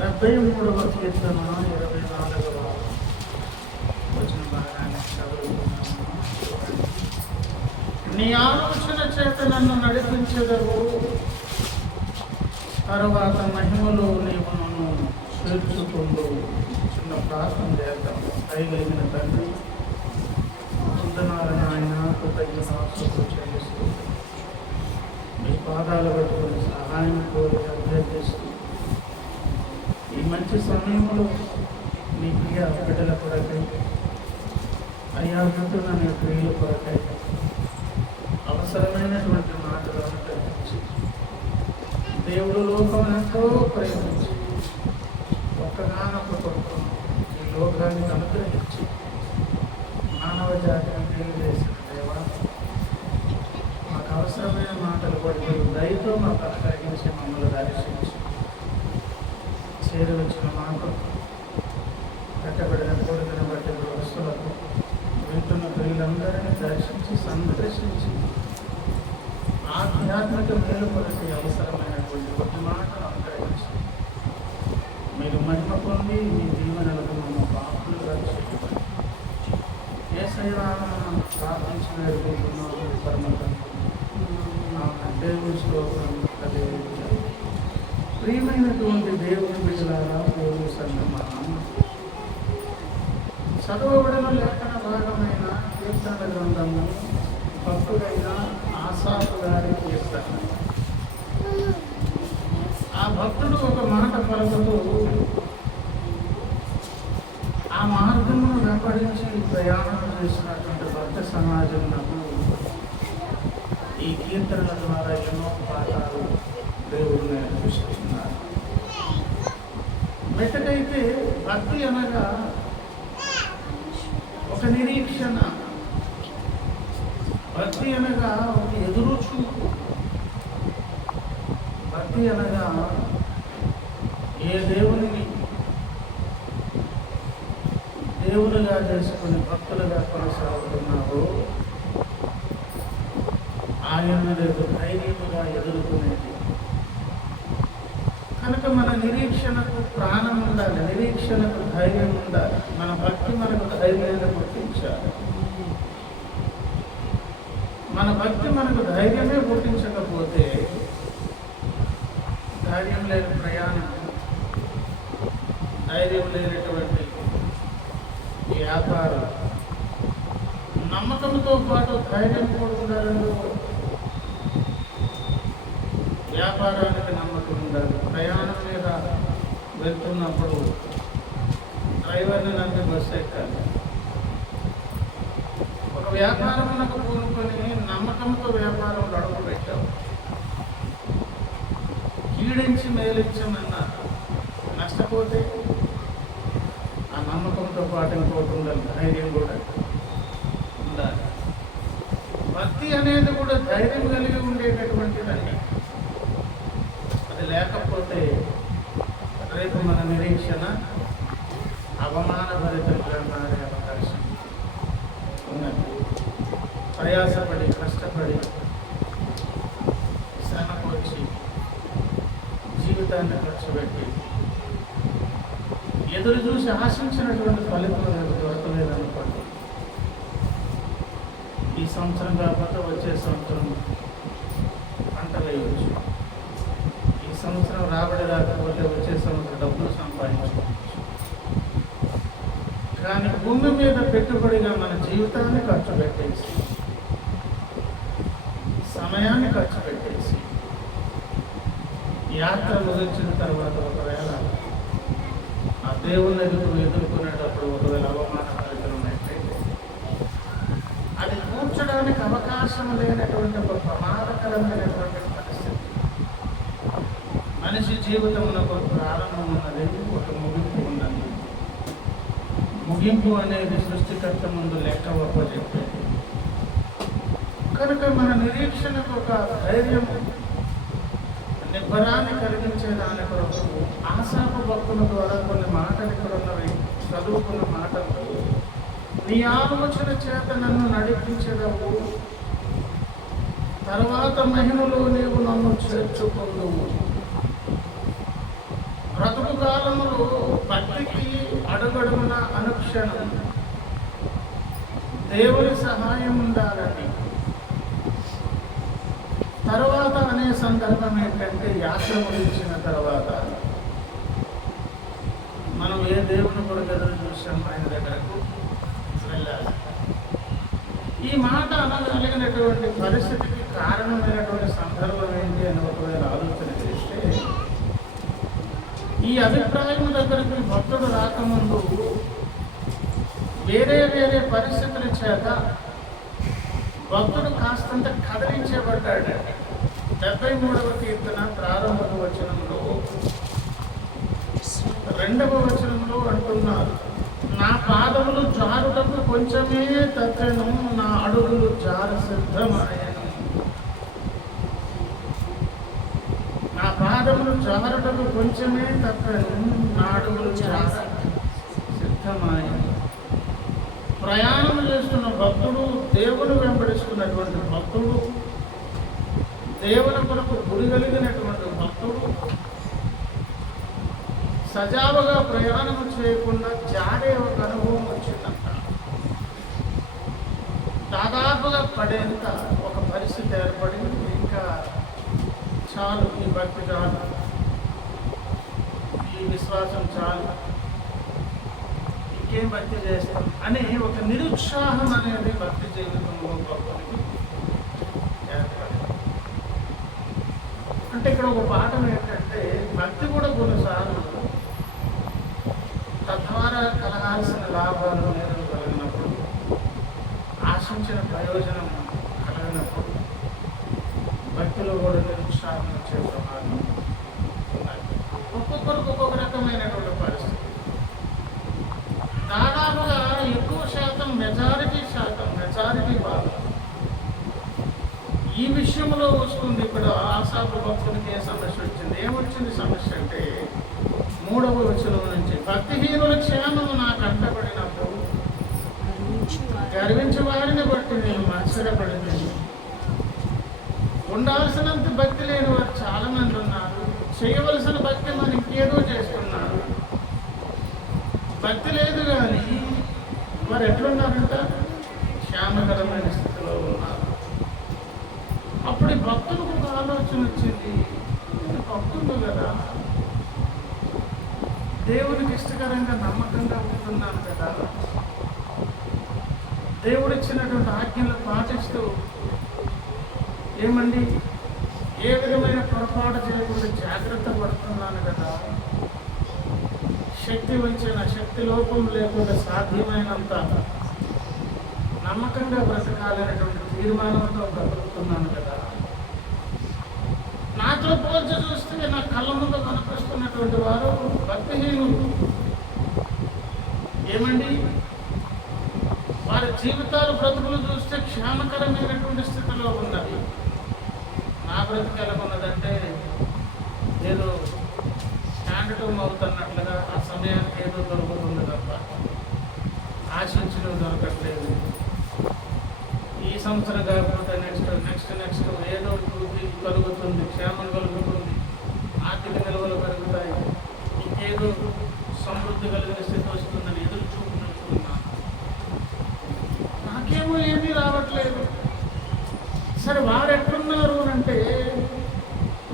73వ కీర్తన 24వ వచన భాగాన్ని చదువుతున్నాము. నీ ఆలోచన చేత నన్ను నడిపించెదవు, తరువాత మహిమలో నీవు నన్ను చేర్చుకుంటూ. చిన్న ప్రార్థన చేద్దాం. దయగలిగిన తండ్రి, వందనాలు నాయన, కృతజ్ఞతాస్తుతులు చెల్లిస్తూ మీ పాదాలు పట్టుకుని సహాయం కోరి అభ్యర్థిస్తూ ఈ మంచి సమయంలో మీ ప్రియ బిడ్డల కొరకై, అయ్యా వింటున్న నీ ప్రియుల కొరకై అవసరమైనటువంటి మాటలు అనుకరించి దేవుడు లోకం ఎంతో ప్రయత్నించి ఒక్కగానొక్క కొడుకు ఈ లోకానికి అనుగ్రహించి మానవ జాతిని తెలియజేసిన దేవా, మాకు అవసరమైన మాటలు పడి దయతో మాకు అనుగ్రహించి మమ్మల్ని దర్శించి చేరి వచ్చిన మాకు కట్టబడిన కోరికను బట్టి వస్తువులకు వింటున్న ప్రియులందరినీ దర్శించి సందర్శించి ఆధ్యాత్మిక మేలు కొరకు అవసరమైనటువంటి కొద్ది మాటలు అనుగ్రహించి మీరు మహిమ పొంది మీ దీవెనలకు మమ్మ పాపులుగా చేయబడి ఏసైనామం ప్రార్థించిన ఎదుర్కొంటున్నాము. పరమతండ్రి దేవుని శ్లోకం అదే ప్రియమైనటువంటి దేవుని బిడ్డలారా, దేవుని సంగమా, చదవబడిన లేఖన భాగమైన కీర్తన గ్రంథము భక్తుడైన ఆసాపు గారి కీర్తన. ఆ భక్తుడు ఒక మాట పలుకుతూ ఆ మార్గమును వెంబడించి ప్రయాణం చేసినటువంటి భక్త సమాజంలో ఈ కీర్తనల ద్వారా ఎన్నో పాఠాలు దేవుడు నేర్పిస్తున్నారు. మెట్టకైతే భక్తి అనగా ఒక నిరీక్షణ, భక్తి అనగా ఒక ఎదురు చూపు, భక్తి అనగా ఏ దేవునిని దేవునిగా చేసుకుని భక్తులుగా కొనసాగుతున్నారో ఆయన ధైర్యముగా ఎదుర్కొనేది. కనుక మన నిరీక్షణకు ప్రాణం ఉండాలి, నిరీక్షణకు ధైర్యం ఉండాలి. మన భక్తి మనకు ధైర్యాన్ని పుట్టించాలి. మన భక్తి మనకు ధైర్యమే పుట్టించకపోతే ధైర్యం లేని ప్రయాణం, ధైర్యం లేనటువంటి వ్యాపారం, నమ్మకంతో పాటు ధైర్యం కూడా ఉండాలని వ్యాపారానికి నమ్మకం ఉండాలి. ప్రయాణం మీద వెళ్తున్నప్పుడు డ్రైవర్ని నమ్మి బస్సు ఎక్కాలి. ఒక వ్యాపారమునకు పూనుకొని నమ్మకంతో వ్యాపారం అడుగు పెట్టావు, కీడించి మేలించమన్నారు. నష్టపోతే ఆ నమ్మకంతో పాటు ఇంకోటి ఉండాలి, ధైర్యం కూడా ఉండాలి. భక్తి అనేది కూడా ధైర్యం కలిగి ఉండేటటువంటిదండి. అది లేకపోతే రేపు మన నిరీక్షణ అవమానభరితంగా మారే అవకాశం ఉన్నది. ప్రయాసపడి కష్టపడి శ్రమకు వచ్చి జీవితాన్ని ఖర్చు పెట్టి ఎదురు చూసి ఆశించినటువంటి ఫలితం దొరకలేదనుకోండి, ఈ సంవత్సరం కాకపోతే వచ్చే సంవత్సరం పంట వేయవచ్చు. ఈ సంవత్సరం రాబడి రాకపోతే వచ్చే సంవత్సరం డబ్బులు సంపాదించుకోవచ్చు. కానీ భూమి మీద పెట్టుబడిగా మన జీవితాన్ని ఖర్చు పెట్టేసి, సమయాన్ని ఖర్చు పెట్టేసి, యాత్ర ముగించిన తర్వాత ఒకవేళ ఆ దేవుని ఎదుర్కొనేటప్పుడు ఒకవేళ అవమానాలు ఉన్నట్లయితే అది కూర్చడానికి అవకాశం లేనటువంటి ఒక ప్రమాదకరమైనటువంటి పరిస్థితి. మనిషి జీవితంలో ఒక ప్రారంభం ఉన్నది, ఒక ముగింపు ఉన్నది. ముగింపు అనేది సృష్టికర్త ముందు లెక్క ఒప్పచెప్పేది. కనుక మన నిరీక్షణకు ఒక ధైర్యం, నిబ్బరాన్ని కలిగించే దాని కొరకు ఆశాపు భక్తుల ద్వారా కొన్ని మాటలు ఇక్కడ ఉన్నవి చదువుకున్న మాటలు. నీ ఆలోచన చేత నన్ను నడిపించదవు, తర్వాత మహిమలో నీవు నన్ను చేర్చుకుందువు. బ్రతుకు కాలం లక్షణం దేవుని సహాయం ఉండాలని. తర్వాత అనే సందర్భం ఏంటంటే, యాత్ర ముగించిన తర్వాత మనం ఏ దేవుని కొరకు ఎదురు చూసాం ఆయన దగ్గరకు వెళ్ళాలి. ఈ మాట అనగలిగినటువంటి పరిస్థితికి కారణమైనటువంటి సందర్భం ఏంటి అని ఒకవేళ ఆలోచన చేస్తే, ఈ అభిప్రాయం దగ్గరికి భక్తుడు రాకముందు వేరే వేరే పరిస్థితుల చేత భక్తుడు కాస్తంత కదిలించబడ్డాడు. 73వ కీర్తన ప్రారంభ వచనంలో 2వ వచనంలో అంటున్నారు, నా పాదములు జారుటకు కొంచెమే తగ్గను, నా అడుగులు జార సిద్ధమాయను. నా పాదములు జారుటకు కొంచెమే తగ్గను, నా అడుగులు జార సిద్ధమాయను. ప్రయాణం చేస్తున్న భక్తుడు, దేవుని వెంబడిస్తున్నటువంటి భక్తుడు, దేవుని కొరకు గురి కలిగినటువంటి భక్తుడు సజావుగా ప్రయాణం చేయకుండా జారే ఒక అనుభవం వచ్చిందంట. దాదాపుగా పడేంత ఒక పరిస్థితి ఏర్పడింది. ఇంకా చాలు, ఈ భక్తి చాలు, ఈ విశ్వాసం చాలు, ఇంకేం భక్తి చేస్తాం అని ఒక నిరుత్సాహం అనేది భక్తి జీవితంలో భక్తులకి ఏర్పడింది. అంటే ఇక్కడ ఒక పాఠం ఏంటంటే, భక్తి కూడా కొన్నిసార్లు తద్వారా కలగాల్సిన లాభాలు నేరు కలిగినప్పుడు, ఆశించిన ప్రయోజనం కలిగినప్పుడు భక్తిలో కూడా నిరుత్సాహం వచ్చే ప్రమాదం ఉన్నాయి. ఒక్కొక్కరికి ఒక్కొక్క రకమైనటువంటి పరిస్థితి. దాదాపుగా ఎక్కువ శాతం మెజారిటీ భాగం ఈ విషయంలో వస్తుంది. ఇప్పుడు ఆసాపు భక్తుడికి ఏ సమస్య వచ్చింది? ఏమొచ్చింది సమస్య అంటే, 3వ వచనం నుంచి, భక్తిహీనుల క్షేమము నాకు అంటబడినప్పుడు గర్వించే వారిని బట్టి నేను ఆశ్చర్యపడింది. ఉండాల్సినంత భక్తి లేని వారు చాలా మంది ఉన్నారు. చేయవలసిన భక్తి మనం ఇంకేదో చేస్తున్నారు. భక్తి లేదు కానీ వారు ఎట్లున్నారంట? క్షేమకరమైన స్థితిలో ఉన్నారు. అప్పుడు ఈ భక్తులకు ఒక ఆలోచన వచ్చింది, భక్తులు కదా, దేవునికి ఇష్టకరంగా నమ్మకంగా ఉంటున్నాను కదా, దేవుడు ఇచ్చినటువంటి ఆజ్ఞలు పాటిస్తూ ఏమండి ఏ విధమైన పొరపాటు చేయకుండా జాగ్రత్త పడుతున్నాను కదా, శక్తి వంచిన శక్తి లోపం లేకుండా సాధ్యమైనంత నమ్మకంగా బ్రతకాలనేటువంటి తీర్మానంతో బ్రతుకుతున్నాను కదా. నాతో పోల్చి చూస్తే నా కళ్ళ ముందు కనిపిస్తున్నటువంటి వారు భక్తిహీనులు. ఏమండి వారి జీవితాలు బ్రతుకులు చూస్తే క్షేమకరమైనటువంటి స్థితిలో ఉన్నది. నా బ్రతుకు ఎలా ఉన్నదంటే ఏదో స్టాండర్డ్ అవుతున్నట్లుగా ఆ సమయానికి ఏదో దొరుకుతుంది తప్ప ఆశించినవి దొరకట్లేదు. ఈ సంవత్సరం కాకపోతే నెక్స్ట్ ఏదో వృద్ధి కలుగుతుంది, క్షేమం కలుగుతుంది, ఆర్థిక నిల్వలు పెరుగుతాయి, ఇంకేదో సమృద్ధి కలిగిన స్థితి వస్తుందని ఎదురు చూపుతున్నాను. నాకేమో ఏమీ రావట్లేదు. సరే వారు ఎట్లున్నారు అంటే,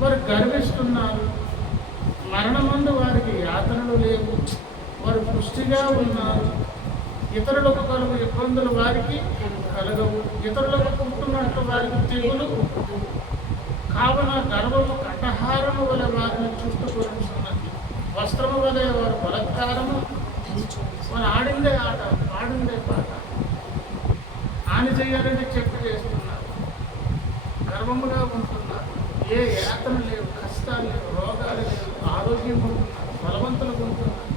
వారు గర్విస్తున్నారు, మరణమందు వారికి యాతనలు లేవు, వారు పుష్టిగా ఉన్నారు, ఇతరులకు కలుగు ఇబ్బందులు వారికి కలగవు, ఇతరులకు పుట్టినట్టు వారికి తెగులు కావున గర్వము కంఠహారము వలె వారిని చుట్టుకొనిస్తున్నది, వస్త్రము వలె వారు బలత్కారము, వారు ఆడిందే ఆట పాడిందే పాట, హాని చేయాలని చెప్పి చేస్తున్నారు, గర్వముగా ఉంటున్నారు, ఏ యాతన లేవు, కష్టాలు లేవు, రోగాలు లేవు, ఆరోగ్యం ఉంటున్నారు, బలవంతులు ఉంటున్నారు,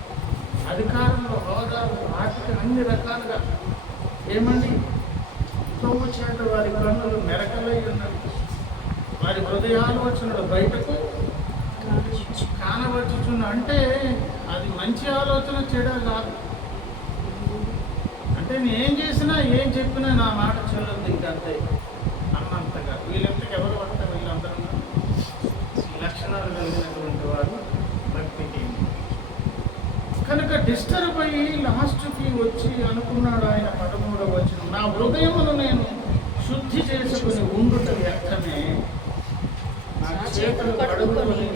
అధికారంలో హోదాలు ఆర్థిక అన్ని రకాలుగా ఏమండి కొవ్వు చేత వారి కన్నులు మెరకలై ఉన్నవి, వారి హృదయాలోచనలు బయటకు కానవచ్చుచున్న. అంటే అది మంచి ఆలోచన చెడ కాదు. అంటే నేను చేసినా ఏం చెప్పినా నా మాట చెల్లదు ఇంకంతే అన్నంతగా. వీళ్ళంతకు ఎవరు పడతారు? వీళ్ళందరూ లక్షణాలు కలిగినటువంటి వారు భక్తికి. కనుక డిస్టర్బ్ అయ్యి లాస్ట్కి వచ్చి అనుకున్నాడు ఆయన 13వ వచనం, నా హృదయమును నేను శుద్ధి చేసుకుని ఉండుట వ్యర్థమే, నా చేతులు కడుగుకొని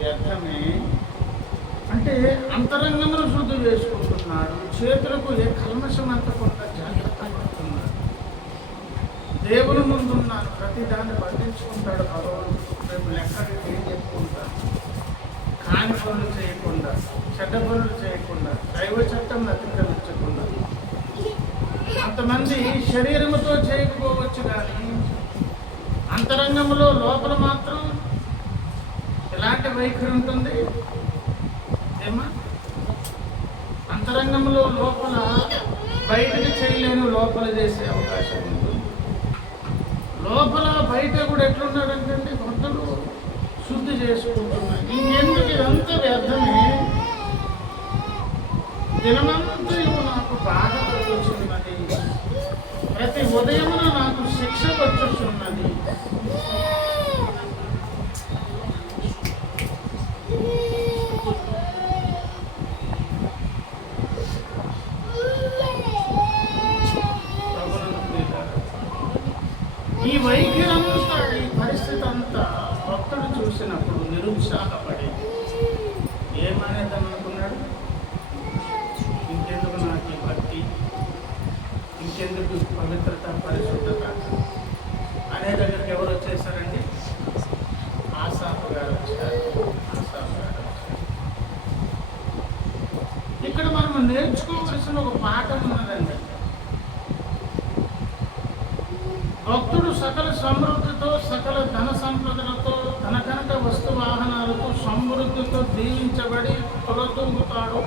వ్యర్థమే. అంటే అంతరంగమును శుద్ధి చేసుకుంటున్నాడు, చేతులకు ఏ కల్మషం అంతకుండా జాగ్రత్త పడుతున్నాడు. దేవుని ముందున్నాను, ప్రతి దాన్ని పట్టించుకుంటాడు భగవంతుడు. రేపు లెక్కకి ఏం చెప్పుకుంటాను, కాని పనులు చేయకుండా, చెడ్డ పనులు చేయకుండా, దైవ చట్టం అతిక్రమించకుండా. కొంతమంది శరీరముతో చేయకపోవచ్చు కానీ అంతరంగంలో లోపల మాత్రం ఎలాంటి వైఖరి ఉంటుంది ఏమా? అంతరంగంలో లోపల బయటకు చేయలేని లోపల చేసే అవకాశం ఉంటుంది. లోపల బయట కూడా ఎట్లున్నాడంటే బట్టలు శుద్ధి చేసుకుంటున్నాడు. ఇంకెందుకు ఇదంతా వ్యర్థమే, దినమంతా నాకు బాధ వచ్చున్నది, ప్రతి ఉదయమున నాకు శిక్ష వచ్చున్నది. ఈ వైఖరంతా, ఈ పరిస్థితి అంతా భక్తుడు చూసినప్పుడు నిరుత్సాహపడి ఏమనేదని అనుకున్నాడు, ఇంకెందుకు నాకు ఈ భక్తి, ఇంకెందుకు పవిత్రత, పరిశుద్ధత అనే దగ్గరికి ఎవరు వచ్చేసారండి? ఆసాపు గారు వచ్చారు. ఇక్కడ మనం నేర్చుకోవలసిన ఒక పాఠం ఉన్నదండి. భక్తుడు సకల సమృద్ధితో, సకల ధన సంపదలతో, ధన కనక వస్తు వాహనాలతో సమృద్ధితో దీవించబడి తొలతూగుతాడు.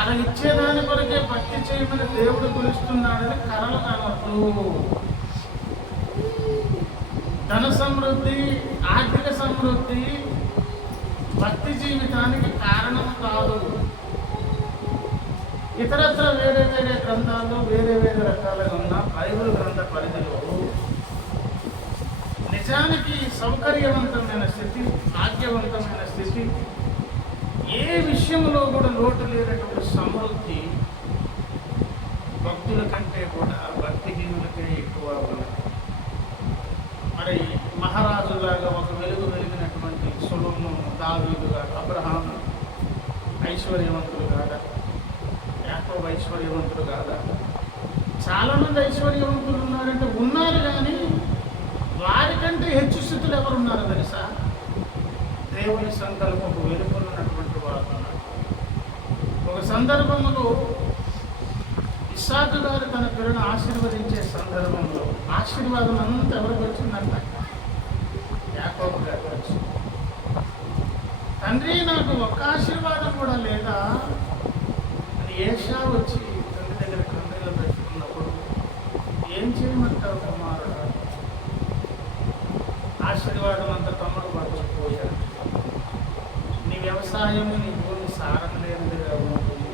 అలా ఇచ్చేదాని కొరకే భక్తి చేయమని దేవుడు పిలుస్తున్నాడని కలలు కనప్పుడు ధన సమృద్ధి, ఆర్థిక సమృద్ధి భక్తి జీవితానికి కారణం కాదు. ఇతరత్ర వేరే వేరే గ్రంథాల్లో వేరే వేరే రకాలుగా ఉన్న బైబిల్ గ్రంథ పరిధిలో నిజానికి సౌకర్యవంతమైన స్థితి, భాగ్యవంతమైన స్థితి, ఏ విషయంలో కూడా లోటు లేనటువంటి సమృద్ధి భక్తుల కంటే కూడా భక్తిహీనులకే ఎక్కువ ఉన్నది. మరి మహారాజులాగా ఒక వెలుగు వెలిగినటువంటి సొలొమోను, దావీదు గారు, అబ్రహాము ఐశ్వర్యవంతులు కాదా? యాకోబు ఐశ్వర్యవంతులు కాదా? చాలామంది ఐశ్వర్యవంతులు ఉన్నారంటే ఉన్నారు, కానీ వారికంటే హెచ్చు స్థితులు ఎవరున్నారో తెలుసా? దేవుని సంకల్పం వెలుపలున్నటువంటి వారు ఉన్నారు. ఒక సందర్భంలో ఇస్సాకు గారు తన పిల్లలను ఆశీర్వదించే సందర్భంలో ఆశీర్వాదం అంతా ఎవరికి వచ్చిందంట? యాకోబు గారికి వచ్చింది. తండ్రి నాకు ఒక్క ఆశీర్వాదం కూడా లేదా అని ఏషా వచ్చి తండ్రి దగ్గర కన్నీళ్ళు పెట్టుకున్నప్పుడు, ఏం చేయమంటావు కుమారుడు? ఆశీర్వాదం అంతా తమ్ముడు పట్టుకుపోయాడు. నీ వ్యవసాయము, నీ భూమి సారం లేనిదిగా ఉంటుంది,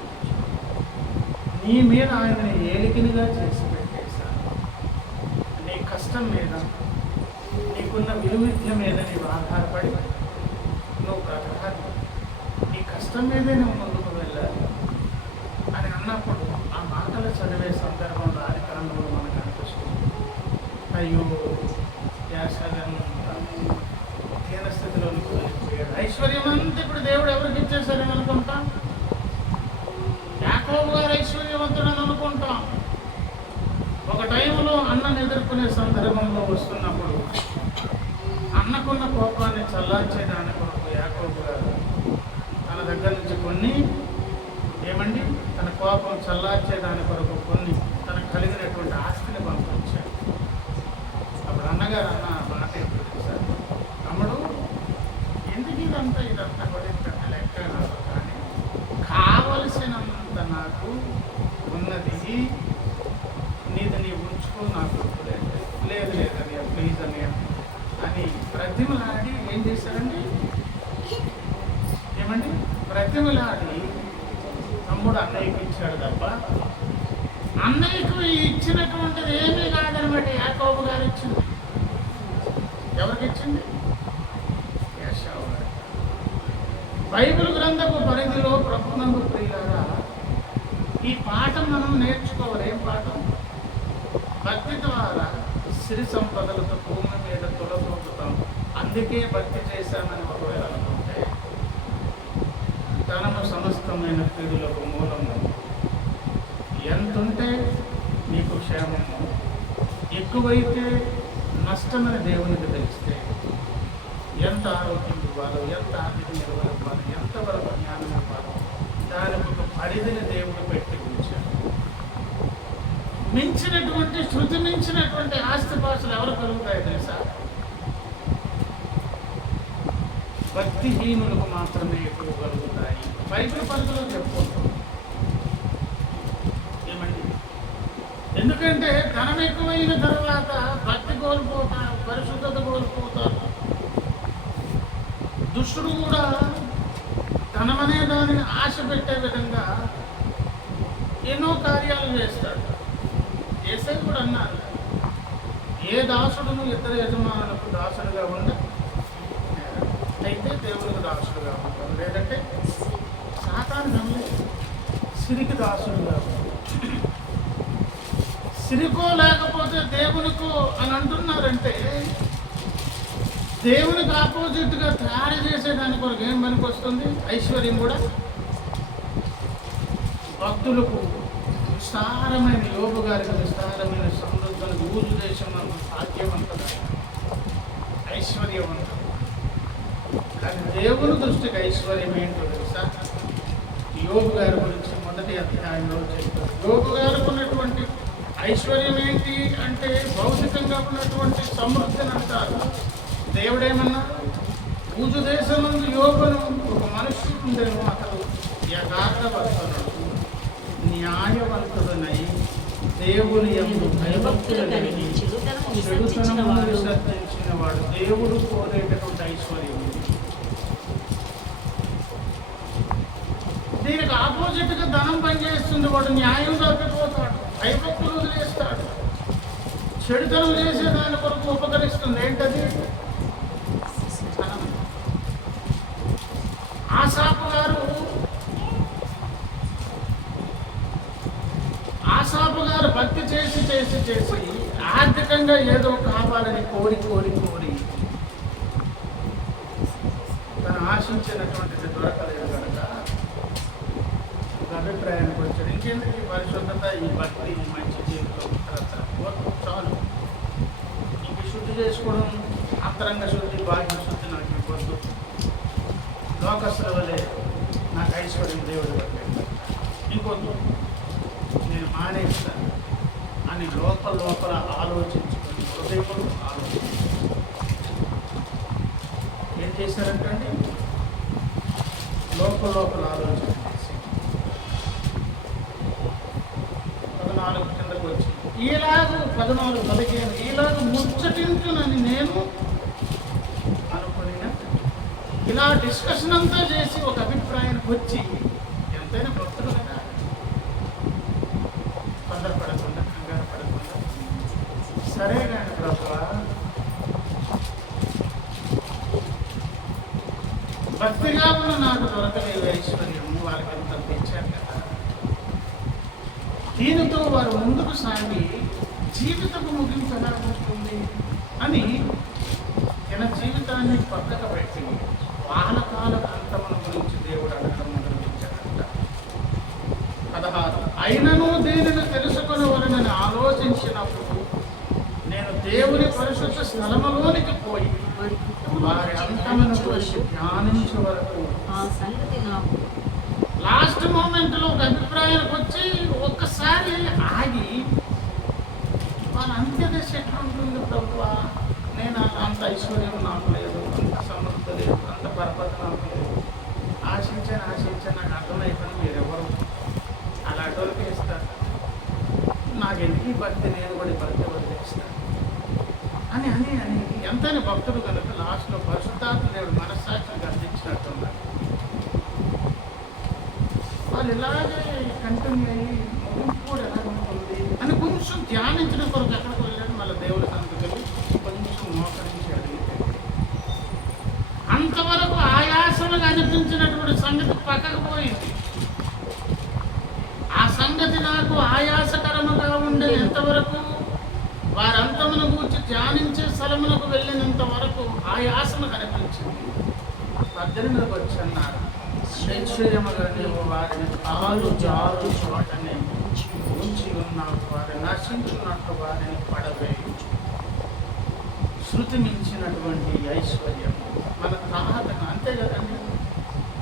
నీ మీద ఆయనని ఏలికినిగా చేసి పెట్టేశాను. నీ కష్టం మీద, నీకున్న విలువిద్య మీద నీవు ఆధారపడి నువ్వు బ్రతకాలి, నీ కష్టం మీదే నువ్వు ముందుకు వెళ్ళాలి అని అన్నప్పుడు ఆ మాటలు చదివే సందర్భంలో ఆదికాండంలో మనకు అనిపిస్తుంది. అయ్యో దీన స్థితిలోనికి వెళ్ళిపోయాడు. ఐశ్వర్యం అంతా ఇప్పుడు దేవుడు ఎవరికి ఇచ్చేసారని అనుకుంటాం? యాకోబు గారు ఐశ్వర్యవంతుడు అని అనుకుంటాం. ఒక టైంలో అన్నను ఎదుర్కొనే సందర్భంలో వస్తున్నప్పుడు అన్నకున్న కోపాన్ని చల్లార్చేదాని కొరకు యాకోబు గారు తన దగ్గర నుంచి కొన్ని ఏమండి తన కోపం చల్లార్చేదాని కొరకు కొన్ని తనకు కలిగినటువంటి ఆస్తిని పంపించాడు. అప్పుడు అన్నగారు అన్న మాట ఏంటో తెలుసా? తమ్ముడు, ఎందుకు ఇదంతా కూడా లెక్క కాదు, కానీ కావలసినంత నాకు ఉన్నది, నీది నీ ఉంచుకో, నాకు లేదు లేదని ప్లీజ్ అని ప్రతిమలాడి ఏం చేశారండి? ఏమండి ప్రతిమలాడి తమ్ముడు అన్నయ్యకి ఇచ్చాడు తప్ప అన్నయ్యకు ఇచ్చినటువంటిది ఏమీ కాదనమాట. యాకోబు గారు ఇచ్చింది. ఎవరికి ఇచ్చింది? ఏశావు గారు. బైబిల్ గ్రంథపు పరిధిలో ప్రభునందు ప్రియులారా, ఈ పాఠం మనం నేర్చుకోవాలి. ఏం పాఠం? భక్తి ద్వారా సిరి సంపదలతో భూమి మీద తొలతూగుతాం. అందుకే భక్తి చేశామని ఒకవేళ అనుకుంటే ధనము సమస్తమైన కీడులకు మూలము. ఎంతుంటే నీకు క్షేమము, ఎక్కువైతే నష్టమని దేవునికి తెలిస్తే ఎంత ఆరోగ్యం ఇవ్వాలో, ఎంత ఆర్థిక నిర్వహణ ఇవ్వాలి, ఎంతవరకు జ్ఞానం ఇవ్వాలో దానికి ఒక పరిధిని దేవుడు పెట్టి ఉంచాడు. మించినటువంటి శృతి మించినటువంటి ఆస్తిపాస్తులు ఎవరు కలుగుతాయి తెలుసా? భక్తిహీనులకు మాత్రమే ఎక్కువ కలుగుతాయి. బైబిల్ పరిధిలో చెప్పుకుంటాం. ఏమండి? ఎందుకంటే ధనం ఎక్కువైన తర్వాత భక్తి కోల్పోతారు, పరిశుద్ధత కోల్పోతారు. దుష్టుడు కూడా ధనమనే దానిని ఆశ పెట్టే విధంగా ఎన్నో కార్యాలు చేస్తాడు. యేసయ్య కూడా అన్నారు, ఏ దాసుడును ఇద్దరు యజమానులకు దాసుడుగా ఉండ అయితే దేవునికి దాసుడుగా ఉంటాడు, లేదంటే సాతాను నమ్మలేదు సిరికి దాసుడుగా ఉంటాడు. సిరికో లేకపోతే దేవునికో అని అంటున్నారంటే దేవునికి ఆపోజిట్గా తయారు చేసేదాని కొరకు ఏం పనికి వస్తుంది? ఐశ్వర్యం కూడా. భక్తులకు విస్తారమైన, యోబు గారికి విస్తారమైన సమృద్ధులకు, ఊరు దేశం సాధ్యవంతుడు, ఐశ్వర్యవంతుడు. కానీ దేవుని దృష్టికి ఐశ్వర్యం ఏంటో తెలుసా? యోబు గారి గురించి మొదటి అధ్యాయంలో చెప్తారు. యోబు గారికి ఉన్నటువంటి ఐశ్వర్యం ఏంటి అంటే భౌతికంగా ఉన్నటువంటి సమృద్ధిని అంటారు. దేవుడేమన్నా, ఊజు దేశం నుండి యోబును ఒక మనుష్యుడు ఉండేను, అతడు యథార్థవంతుడు, న్యాయవంతుడనై దేవుని యందు భయభక్తులు కలిగి చెడుతనము విసర్జించిన వాడు. దేవుడు కోరేటటువంటి ఐశ్వర్యం. దీనికి ఆపోజిట్గా ధనం పనిచేస్తుంది. వాడు న్యాయం తప్పిపోతాడు, భయభక్తులు వదిలేస్తాడు, చెడుతనం చేసే దాని కొరకు ఉపకరిస్తుంది. ఏంటది? ఆసాపు గారు భక్తి చేసి చేసి చేసి ఆర్థికంగా ఏదో కావాలని కోరి కోరి కోరి తను ఆశించినటువంటిది దొరకలేదు కనుక ఒక అభిప్రాయానికి వచ్చాడు, ఇంకెందుకు ఈ పరిశుద్ధత, ఈ భక్తి, ఈ మంచి జీవితం చాలు, ఇంక శుద్ధి చేసుకోవడం, అంతరంగ శుద్ధి, బాహ్య శుద్ధి నాకు ఇవ్వద్దు, లోకస్తుల వలె నాకు ఐశ్వర్యం దేవుడు పెట్టాడు, ఇంకొద్దు, నేను మానేస్తాను అని లోపల ఆలోచించుకొని హృదయములు ఏం చేశారంటే లోపల ఆలోచన చేసి 14 కిందకు వచ్చి ఈలాగ 14-15 ఈలాగ ముచ్చటించునని నేను అనుకుని ఇలా డిస్కషన్ అంతా చేసి ఒక అభిప్రాయానికి వచ్చి, ఎంతైనా భక్తులు కదా, తొందరపడకుండా, కంగారు పడకుండా, సరే కానీ ప్రభువా, భక్తిగా ఉన్న నాకు దొరకలేదు ఐశ్వర్యం, వాళ్ళకి ఎంత తెచ్చాను కదా, దీనితో వారు ముందుకు సాగి జీవితపు ముగింపు ఎలా ఉంటుంది అని తన జీవితాన్ని పక్కకు పెట్టి వాళ్ళకాల అంతముల గురించి దేవుడు అడగడం మొదలుపెట్టాడంట. 16 అయినను దీనిని తెలుసుకొనవలెనని ఆలోచించినప్పుడు నేను దేవుని పరిశుద్ధ స్థలములోనికి పోయి వారి అంతమును గురించి ధ్యానించే వరకు లాస్ట్ మూమెంట్లో ఒక అభిప్రాయానికి వచ్చి ఒక్కసారి ఆగి వాళ్ళ అంత్యదశ ఎట్లా ఉంటుంది ప్రభువా, నేను అంత ఐశ్వర్యం నాకు లేదు, అంత సమృద్ధి లేదు, అంత పరపతి నాకు లేదు, ఆశించాను నాకు అర్థమైపోయిన మీరెవరు అలాంటి వాళ్ళకి ఇస్తారు, నాకు ఎందుకు భక్తి, నేను కూడా భక్తి వదిలేస్తాను అని అని అని ఎంతైనా భక్తుడు కనుక లాస్ట్లో పరిశుద్ధాత్మ దేవుడు మనస్సాక్షిని గర్తించినట్టున్నారు. వాళ్ళు ఇలాగే కంటిన్యూ అయ్యి ముగింపు కూడా ఎలా ఉంటుంది అని కొంచెం ధ్యానించడం కొరకు ఎక్కడికి వెళ్ళాడు, మళ్ళీ దేవుడి సన్నిధికి వెళ్ళి కొంచెం మోకరించి అడిగితే అంతవరకు ఆయాసం ఆయాసముగా అనిపించినటువంటి సంగతి పక్కకు పోయింది. ఆ సంగతి నాకు ఆయాసకరముగా ఉండే ఎంతవరకు వారంతమును గూర్చి ధ్యానించే స్థలములకు వెళ్ళినంత వరకు ఆయాసము కనిపించింది. 18కు వచ్చన్నారు, నిశ్చయముగా నీవు వారిని కాలు జారు చోటనే ఉంచి ఉన్నావు, వారు నశించున్నట్టు వారిని పడవేయు. శృతి మించినటువంటి ఐశ్వర్యం మన తాహతను, అంతే కదండి.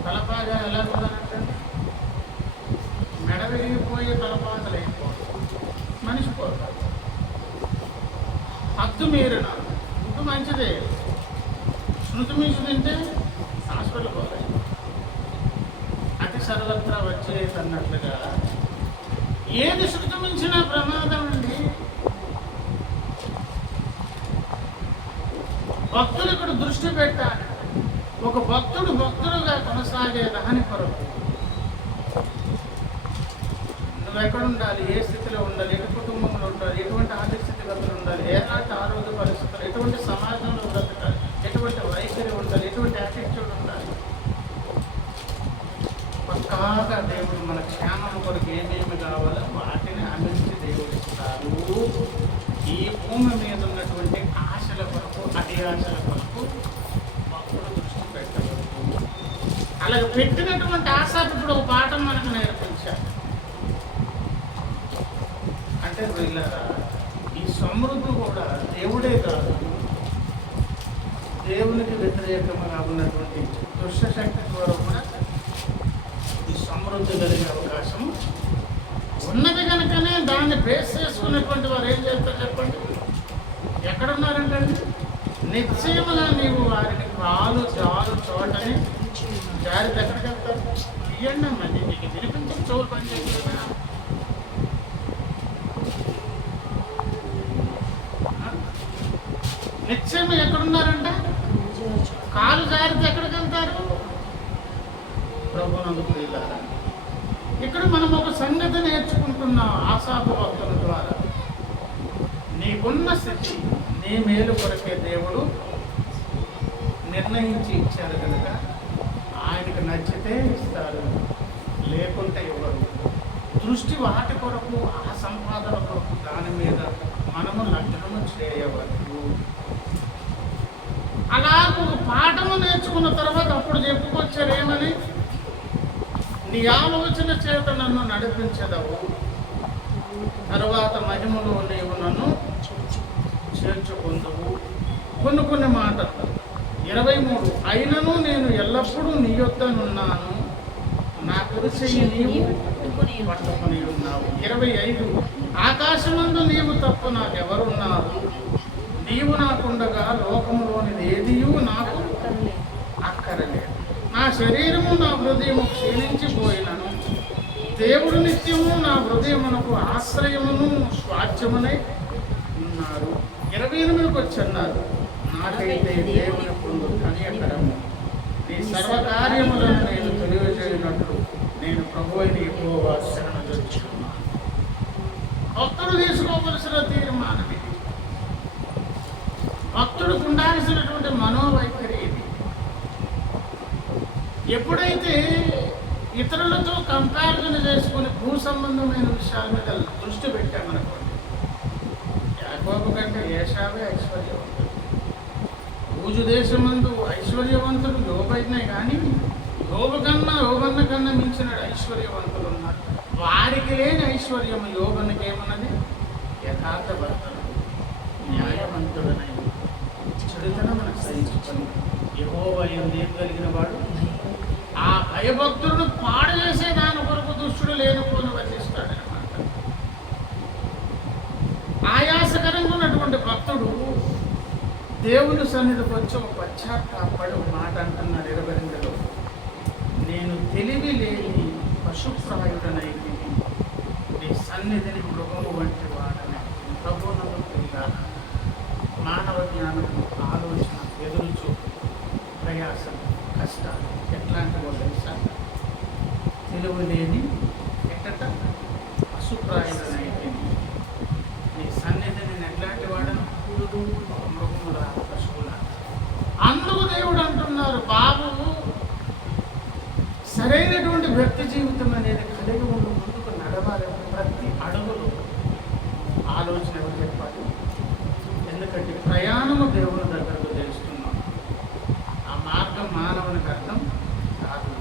తలపాగా ఎలా ఉండాలంటే మెడ విరిగిపోయే తలపాతలు అయిపోతాయి, మనిషి పోతాడు. హద్దు మీరిన ఫుడ్ మంచిదే, శృతి మించి తింటే హాస్పిటల్ పోతాయి. అతి సర్వత్రా వచ్చేది అన్నట్లుగా ఏది శృతి మించిన ప్రమాదం అండి. భక్తులు ఇక్కడ దృష్టి పెట్టాలి. ఒక భక్తుడుగా కొనసాగే దాని కొరకు నువ్వు ఎక్కడ ఉండాలి, ఏ స్థితిలో ఉండాలి, ఎటు కుటుంబంలో ఉండాలి, ఎటువంటి ఆర్థిక స్థితిగతులు ఉండాలి, ఎలాంటి ఆరోగ్య పరిస్థితులు, ఎటువంటి సమాజంలో బ్రతకాలి, ఎటువంటి వైఖరి ఉండాలి, ఎటువంటి యాటిట్యూడ్ ఉండాలి. పక్కాగా దేవుడు మన క్షేమం కొరకు ఏమేమి కావాలో వాటిని అందించి దేవుడు ఇస్తారు. ఈ భూమి మీద ఉన్నటువంటి ఆశల కొరకు, అతి ఆశల కొరకు భక్తుడు దృష్టి పెట్టవచ్చు. అలాగే పెట్టినటువంటి ఆశాపుడు ఒక పాఠం మనకు నేర్పించారు. అంటే వీళ్ళరా, ఈ సమృద్ధి కూడా దేవుడే కాదు, దేవునికి వ్యతిరేకంగా ఉన్నటువంటి దుష్టశక్తి ద్వారా కూడా ఈ సమృద్ధి కలిగే అవకాశం ఉన్నది. కనుకనే దాన్ని బేస్ చేసుకున్నటువంటి వారు ఏం చేస్తారు చెప్పండి? ఎక్కడున్నారంటే నిశ్చయముగా నీవు వారిని కాలు జారు చోటని జారి ఎక్కడికి వెళ్తారు? ఇవ్వండి అమ్మండి, మీకు వినిపించే చెవులు పనిచేయలేదు. నిశ్చయం ఎక్కడున్నారంట? కాలు జారితే ఎక్కడికి వెళ్తారు? ప్రభునందుకు వెళ్ళారా? ఇక్కడ మనం ఒక సంగతి నేర్చుకుంటున్నాం ఆశాపు భక్తుల ద్వారా. నీకున్న స్థితి నీ మేలు కొరకే దేవుడు నిర్ణయించి ఇచ్చారు కనుక ఆయనకు నచ్చితే ఇస్తారు, లేకుంటే ఇవ్వరు. దృష్టి వాటి కొరకు, ఆ సంపాదన కొరకు, దాని మీద మనము లగ్నము చేయవద్దు. అలా ఒక పాఠము నేర్చుకున్న తర్వాత అప్పుడు చెప్పుకొచ్చారు ఏమని? నీ ఆలోచన చేత నన్ను నడిపించదవు, తర్వాత మహిమలో నీవు నన్ను చేర్చుకుందువు. కొన్ని మాటలు 23, అయినను నేను ఎల్లప్పుడూ నీ యొద్దనున్నాను, నా కుడి చెయ్యి నీవు పట్టుకుని ఉన్నావు. 25, ఆకాశమందు నీవు తప్ప నాకెవరున్నారు, నీవు నాకుండగా లోకములోనిది ఏదియూ నాకు అక్కరలేదు. నా శరీరము నా హృదయము క్షీణించిపోయినను దేవుడు నిత్యము నా హృదయమునకు ఆశ్రయమును స్వాస్థ్యమునై ఉన్నారు. 28కు వచ్చన్నారు, నాకైతే దేవుని పొందు కనియకరము, నీ సర్వకార్యములను నేను తెలియజేయనట్లు నేను ప్రభువుని యెహోవా శరణుజొచ్చుచున్నాను. భక్తుడు తీసుకోవలసిన తీర్మానం ఇది. భక్తుడికి ఉండాల్సినటువంటి మనోవైఖరి ఇది. ఎప్పుడైతే ఇతరులతో కంపారిజన్ చేసుకుని భూ సంబంధమైన విషయాల మీద దృష్టి పెట్టామనుకోండి, యాకోబు కంటే ఏశావే ఐశ్వర్యవంతుడు. భూజు దేశమందు ఐశ్వర్యవంతుడు యోబైనే కానీ యోబన్న కన్నా మించిన ఐశ్వర్యవంతులు ఉన్నారు. వారికి లేని ఐశ్వర్యం యోబన్నకి ఏమన్నది? యథార్థ భర్తను, న్యాయవంతుడనై చెడుతనమును సహించుకొని యెహోవా యందు ఏం కలిగిన వాడు, ఆ భయభక్తులను పాడు చేసే దాని కొరకు దుష్టుడు లేనిపోని వర్ణిస్తాడనమాట. ఆయాసకరంగా ఉన్నటువంటి భక్తుడు దేవుని సన్నిధికి వచ్చి ఒక పశ్చాత్తాపడి ఒక మాట అంటున్నాడు 22లో, నేను తెలివి లేని పశుప్రాయుడనైతే నీ సన్నిధిని మృగము వంటి వాడని. ప్రభువునందు తెలియాలి. మానవ జ్ఞానం, ఆలోచన, ఎదురుచూపు, ప్రయాసం, కష్టాలు ఎట్లాంటి వాళ్ళు తెలుసా? తెలివి లేని ఎక్కట పశుప్రాయుడనైతే నీ సన్నిధిని నేను ఎట్లాంటి వాడను? మృగముల, పశువుల. అందుకు దేవుడు అంటున్నారు, బాబు సరైనటువంటి భక్తి జీవితం అనేది కలిగి ఉండి ముందుకు నడవాలి. ప్రతి అడుగులో ఆలోచన ఎవరు చెప్పాలి? ఎందుకంటే ప్రయాణము దేవుని దగ్గరకు తెలుస్తున్నాం. ఆ మార్గం మానవునికి అర్థం కాదు.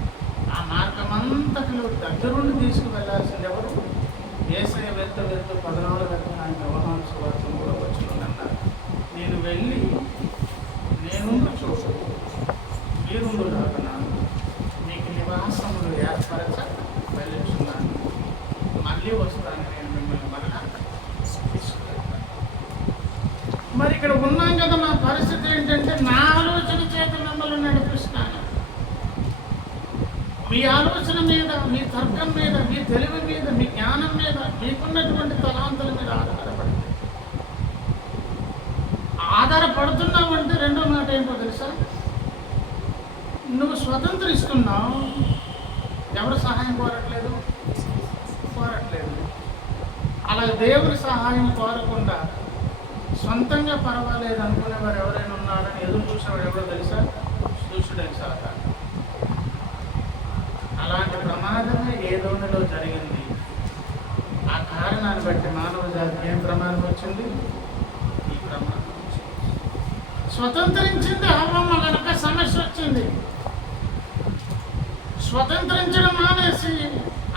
ఆ మార్గం అంతటిలో దగ్గరుండి తీసుకువెళ్లాల్సింది ఎవరు? యేసయ్య వెళ్తూ 14 ఆయన యోహాను సువార్త 3వ వచనంలో అన్నారు, నేను వెళ్ళి నేనుండు చోటు మీరుండు లాగున మీకు నివాసములు ఏర్పరచ వెళ్ళుచున్నాను, మళ్ళీ వస్తాను, నేను మిమ్మల్ని మరలా తీసుకువెళ్తాను. మరి ఇక్కడ ఉన్నాం కదా, మా పరిస్థితి ఏంటంటే నా ఆలోచన చేత మిమ్మల్ని నడిపిస్తాను. మీ ఆలోచన మీద, మీ తర్కం మీద, మీ తెలివి మీద, మీ జ్ఞానం మీద, మీకున్నటువంటి తలాంతుల మీద ఆధారపడుతున్నావంటే రెండో మాట ఏంటో తెలుసా? నువ్వు స్వతంత్రిస్తున్నావు, ఎవరు సహాయం కోరట్లేదు. అలాగే దేవుని సహాయం కోరకుండా సొంతంగా పర్వాలేదు అనుకునేవారు ఎవరైనా ఉన్నారని ఎదురు చూసేవాడు ఎవరో తెలుసా? దుష్టుడని సాతాను. అలాంటి ప్రమాదమే ఏదోనిలో జరిగింది. ఆ కారణాన్ని బట్టి మానవ జాతికి ఏం ప్రమాదం వచ్చింది? ఈ ప్రమాదం స్వతంత్రించింది హవ్వమ్మ కనుక సమస్య వచ్చింది. స్వతంత్రించడం మానేసి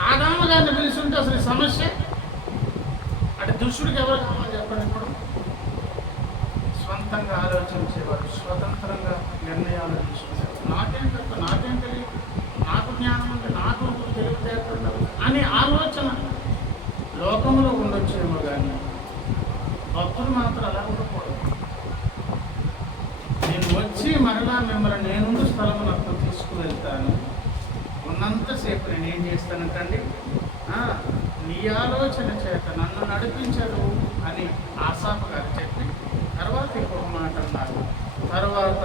ఆదాము గారిని పిలుచుంటే అసలు సమస్య అంటే దుష్టుడికి ఎవరు కావాలి చెప్పండి? ఇప్పుడు స్వంతంగా ఆలోచించేవారు, స్వతంత్రంగా నిర్ణయాలు తీసుకునేవారు. నాకేం తెలియదు, నాకు జ్ఞానం అంటే నాకు తెలివితేటలు అనే ఆలోచన లోకంలో ఉండొచ్చేమో కానీ భక్తులు మాత్రం అలా ఉండకూడదు. నేను వచ్చి మరలా మిమ్మల్ని నేనుండు స్థలమునకు తీసుకువెళ్తాను, ఉన్నంతసేపు నేను ఏం చేస్తానంటండి, నీ ఆలోచన చేత నన్ను నడిపించరు అని ఆసాపు గారు చెప్పి తర్వాత ఇంకొక మాట అన్నారు, తర్వాత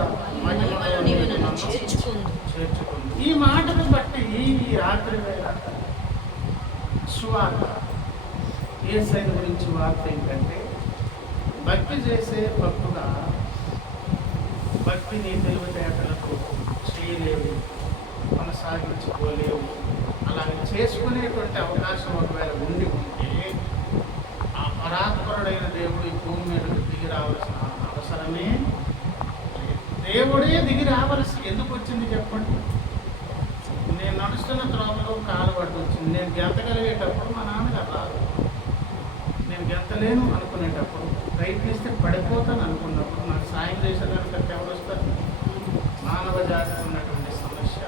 చేర్చుకుంది. ఈ మాటను బట్టి ఈ రాత్రి వేళ సువార్త, యేసయ్య గురించి వార్త ఏంటంటే, భక్తి చేసే భక్తుగా భక్తిని తెలివితేటలతో చేయలేవు, కొనసాగించుకోలేవు. అలాగే చేసుకునేటువంటి అవకాశం ఒకవేళ ఉండి ఉంటే ఆ పరాత్పరుడైన దేవుడు ఈ భూమి మీదకి దిగి రావాల్సిన అవసరమే దేవుడే దిగి రావాల్సి ఎందుకు వచ్చింది చెప్పండి? నేను నడుస్తున్న త్రోవలో కాలు పట్టు వచ్చింది. నేను గెంతగలిగేటప్పుడు మా నాన్నగారు రాదు. నేను గెంతలేను అనుకునేటప్పుడు, ప్రయత్నిస్తే పడిపోతాను అనుకున్నప్పుడు నాకు సాయం చేసేదానికంటే ఎవరు వస్తారు? మానవ జాతికి ఉన్నటువంటి సమస్య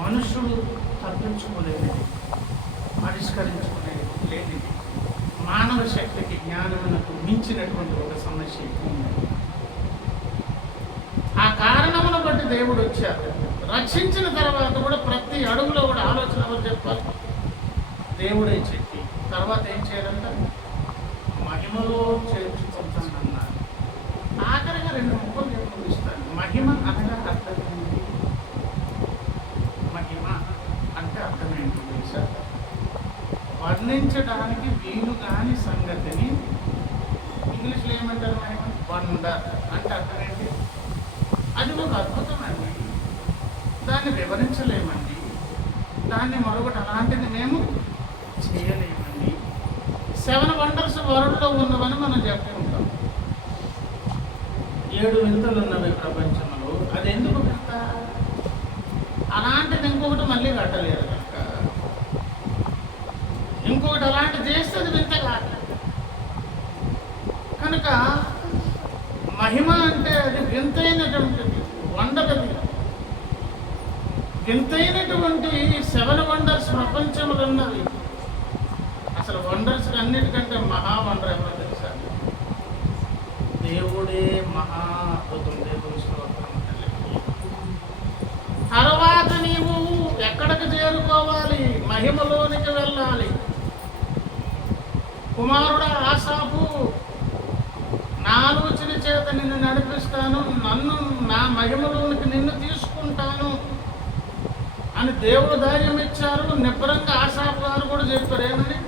మనుషుడు తప్పించుకోలేనిది, పరిష్కరించుకునేది లేనిది, మానవ శక్తికి జ్ఞానమునకు మించినటువంటి ఒక సమస్య ఉంది. ఆ కారణమును బట్టి దేవుడు వచ్చారు. రక్షించిన తర్వాత కూడా ప్రతి అడుగులో కూడా ఆలోచన ఎవరు చెప్పాలి? దేవుడే చెప్పి తర్వాత ఏం చేయాలంట? మహిమలో చేర్చుకుంటానన్నారు. ఆఖరిగా 2 ముక్కలు చెప్పిస్తాను. మహిమ అనగా అర్థం ఏంటి? మహిమ అంటే అర్థం ఏంటి తెలుసా? వర్ణించడానికి వీలు కాని సంగతిని ఇంగ్లీష్లో ఏమంటారు? మహిమ వండర్ అంటే అర్థం ఏంటి? అది ఒక అద్భుతం అండి, దాన్ని వివరించలేమండి, దాన్ని మరొకటి అలాంటిది మేము చేయలేమండి. 7 వండర్స్ వరల్డ్లో ఉన్నవని మనం చెప్పుకుంటాం. 7 వింతలు ఉన్నవి ప్రపంచంలో. అది ఎందుకు వింత? అలాంటిది ఇంకొకటి మళ్ళీ కట్టలేదు కనుక, ఇంకొకటి అలాంటిది చేస్తే అది వింత కాదు కనుక మహిమ అంటే అది వింతైనటువంటిది, వండరది. వింతైనటువంటి 7 వండర్స్ ప్రపంచంలో ఉన్నవి. అసలు వండర్స్ అన్నిటికంటే మహా వండర్ ఎవరో తెలుసా? దేవుడే మహా అద్భుతం. దేవుడి స్తోత్రం. తర్వాత నీవు ఎక్కడికి చేరుకోవాలి? మహిమలోనికి వెళ్ళాలి. కుమారుడా ఆసాపు, నా ఆలోచన చేత నిన్ను నడిపిస్తాను, నా మహిమలోనికి నిన్ను తీసుకుంటాను అని దేవుడు ధైర్యం ఇచ్చారు. నిబ్బరంగా ఆసాపు గారు కూడా చెప్పారు, ఏమని?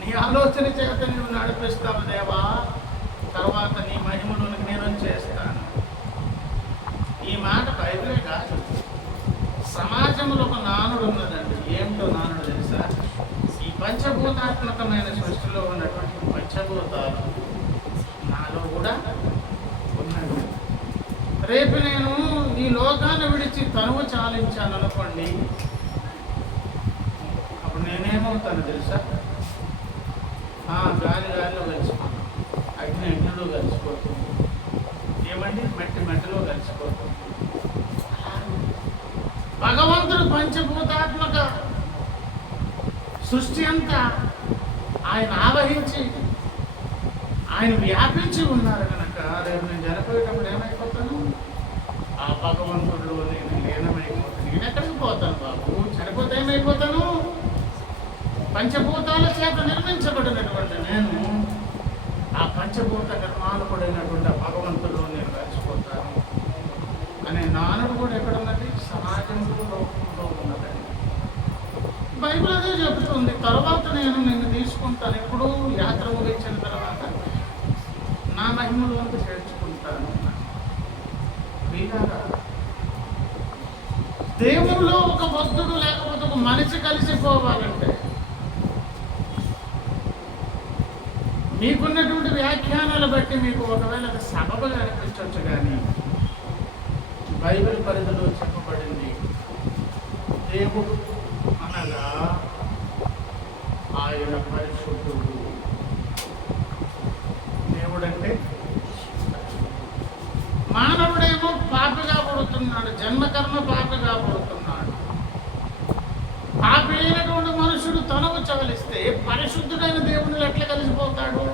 నీ ఆలోచన చేత నువ్వు నడిపిస్తావు దేవా, తర్వాత నీ మహిమలోనికి నేను చేస్తాను. ఈ మాట బైబిలే కాదు, సమాజంలో పంచభూతాత్మకమైన సృష్టిలో ఉన్నటువంటి పంచభూతాలు నాలో కూడా ఉన్నది. రేపు నేను ఈ లోకాన్ని విడిచి తనువు చాలించాను అనుకోండి, అప్పుడు నేనేమవుతాను తెలుసా? గాలిలో కలిసిపోతాను, అగ్నిలో కలిసిపోతుంది, ఏమండి మట్టిలో కలిసిపోతుంది. భగవంతుడు పంచభూతాత్మక సృష్టి అంతా ఆయన ఆవహించి ఆయన వ్యాపించి ఉన్నారు కనుక రేపు నేను చనిపోయేటప్పుడు ఏమైపోతాను? ఆ భగవంతుడిలో నేను లీనమైపోతాను. నేను ఎక్కడికి పోతాను బాబు? చనిపోతే ఏమైపోతాను? పంచభూతాల చేత నిర్మించబడినటువంటి నేను ఆ పంచభూత నిర్మాణకుడైనటువంటి ఆ భగవంతుడిలో నేను కలిసిపోతాను అనే నానుడు కూడా ఎక్కడ ఉన్నది? సమాజంలో లోకంలో ఉన్నదండి. బైబిల్ అదే చెబుతుంది. తర్వాత నేను నిన్ను తీసుకుంటాను, ఎప్పుడు యాత్ర ముగించిన తర్వాత నా మహిమలోకి చేర్చుకుంటాను. వీళ్ళారా, దేవుల్లో ఒక భక్తుడు లేకపోతే ఒక మనిషి కలిసిపోవాలంటే మీకున్నటువంటి వ్యాఖ్యానాలు బట్టి మీకు ఒకవేళ అది సబబుగా అనిపించవచ్చు, కానీ బైబిల్ పరిధిలో చెప్పబడింది దేవుడు అనగా ఆయన పరిశుద్ధుడు. దేవుడంటే మానవుడేమో పాపిగా పుడుతున్నాడు, జన్మకర్మ పాపిగా పుడుతున్నాడు. పాపి అయినటువంటి మనుషుడు తనవు చవలిస్తే పరిశుద్ధుడైన దేవుని ఎట్లా కలిసిపోతాడు?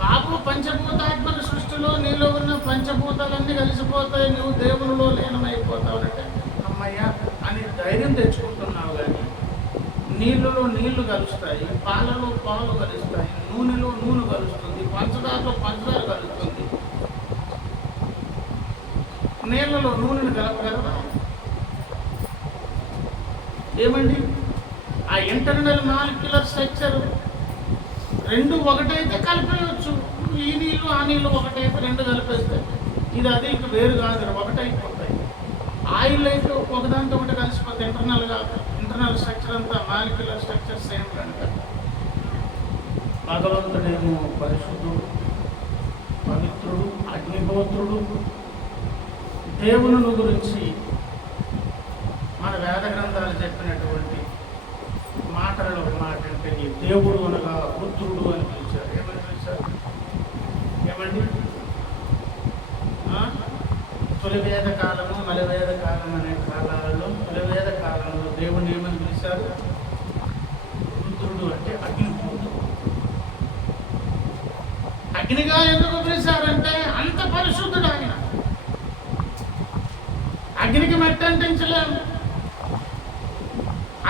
బాబు, పంచభూతాత్మక సృష్టిలో నీలో ఉన్న పంచభూతాలన్నీ కలిసిపోతాయి, నువ్వు దేవునిలో లీనమైపోతావు అంటే అమ్మయ్య అని ధైర్యం తెచ్చుకుంటున్నావు. కానీ నీళ్ళలో నీళ్లు కలుస్తాయి, పాలలో పాలు కలుస్తాయి, నూనెలో నూనె కలుస్తుంది, పంచదారలో పంచదార కలుస్తుంది. నీళ్ళలో నూనెను కలపగలరా? ఏమండి, ఆ ఇంటర్నల్ మాలిక్యులర్ స్ట్రక్చర్ రెండు ఒకటైతే కలిపేయచ్చు. ఈ నీళ్ళు ఆ నీళ్ళు ఒకటైతే రెండు కలిపేస్తాయి. ఇది అది ఇంక వేరు కాదు, ఒకటైపోతాయి. ఆయిల్ అయితే ఒకదాంతో ఒకటి కలిసిపోతాయి. ఇంటర్నల్ స్ట్రక్చర్ అంతా మాలిక్యులర్ స్ట్రక్చర్ సేమ్ కనుక భగవంతుడేమో పరిశుద్ధుడు, పవిత్రుడు, అగ్నిహోత్రుడు. దేవుని గురించి మన వేద గ్రంథాలు చెప్పినటువంటి మాటలలో ఒక మాట అంటే దేవుడు అనగా పుత్రుడు అని పిలిచారు. ఏమని పిలిచారు? ఏమండి, తొలివేద కాలము, మలివేద కాలం అనే కాలాలలో తొలివేద కాలంలో దేవుడిని ఏమని పిలిచారు? పుత్రుడు అంటే అగ్నిహోత్రుడు. అగ్నిగా ఎందుకు పిలిచారంటే అంత పరిశుద్ధుడు ఆయన. అగ్నికి మట్టి అంటించలేము.